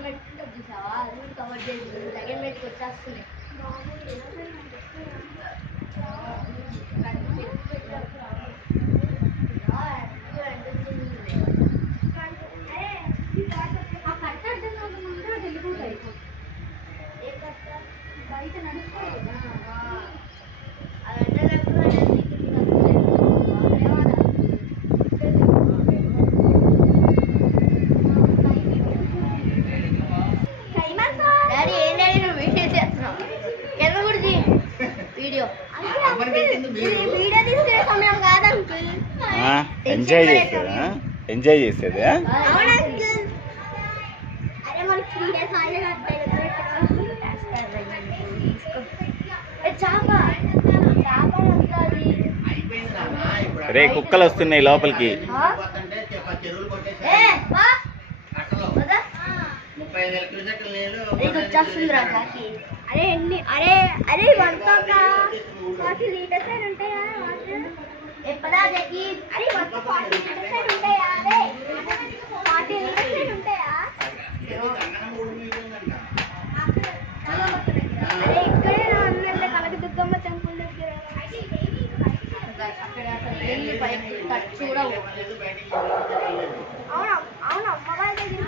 ఆటోమేటిక్గా చూసావా rule cover చేసి సెకండ్ పేజ్కి వచ్చేస్తున్నాయి. బయట నడుస్తాయి ఎంజాయ్ చేసేదా? రే కుక్కలు వస్తున్నాయి లోపలికి. అరే ఎన్ని అరే అరే 40 లీటర్స్ ఉంటాయా పదా అరే 40 లీటర్స్ ఉంటాయా? అరే 40 లీటర్స్ ఉంటాయా? అరే ఇక్కడే నా అన్నట్ల కనకదుర్గమ్మ టెంపుల్ దగ్గర అక్కడ అసలు చూడవు. అవును అవును అమ్మవారి దగ్గర